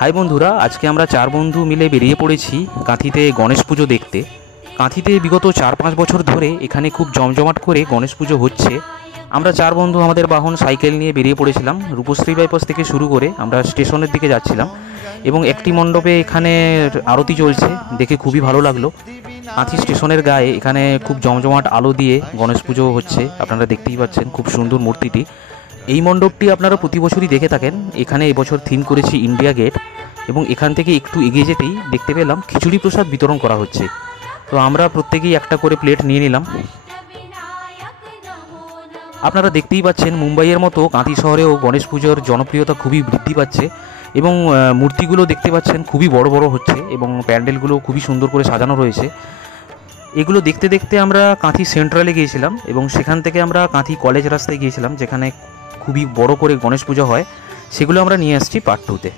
High বন্ধুরা, আজকে আমরা 4 বন্ধু মিলে বেরিয়ে পড়েছি কাঁথিতে গণেশ পুজো দেখতে। কাঁথিতে বিগত 4-5 বছর ধরে এখানে খুব জমজমাট করে গণেশ পুজো হচ্ছে। আমরা 4 বন্ধু আমাদের বাহন সাইকেল নিয়ে বেরিয়ে পড়েছিলাম। রূপশ্রী বাইপাস থেকে শুরু করে আমরা স্টেশনের দিকে যাচ্ছিলাম এবং একটি মণ্ডপে এখানে আরতি চলছে, দেখে খুবই ভালো লাগলো। কাঁথি স্টেশনের গায়ে এখানে খুব জমজমাট আলো দিয়ে গণেশ পুজো হচ্ছে, আপনারা দেখতেই পাচ্ছেন খুব সুন্দর মূর্তিটি। এই মণ্ডপটি আপনারা প্রতি বছরই দেখে থাকেন। এখানে এবছর থিম করেছি ইন্ডিয়া গেট এবং এখান থেকে একটু এগিয়ে যেতেই দেখতে পেলাম খিচুড়ি প্রসাদ বিতরণ করা হচ্ছে। তো আমরা প্রত্যেকেই একটা করে প্লেট নিয়ে নিলাম। আপনারা দেখতেই পাচ্ছেন মুম্বাইয়ের মতো কাঁথি শহরেও গণেশ পুজোর জনপ্রিয়তা খুবই বৃদ্ধি পাচ্ছে এবং মূর্তিগুলো দেখতে পাচ্ছেন খুবই বড় বড় হচ্ছে এবং প্যান্ডেলগুলো খুবই সুন্দর করে সাজানো রয়েছে। এগুলো দেখতে দেখতে আমরা কাঁথি সেন্ট্রালে গিয়েছিলাম এবং সেখান থেকে আমরা কাঁথি কলেজ রাস্তায় গিয়েছিলাম, যেখানে খুবই বড় করে গণেশ পুজো হয়। সেগুলো আমরা নিয়ে আসছি পার্ট 2-তে।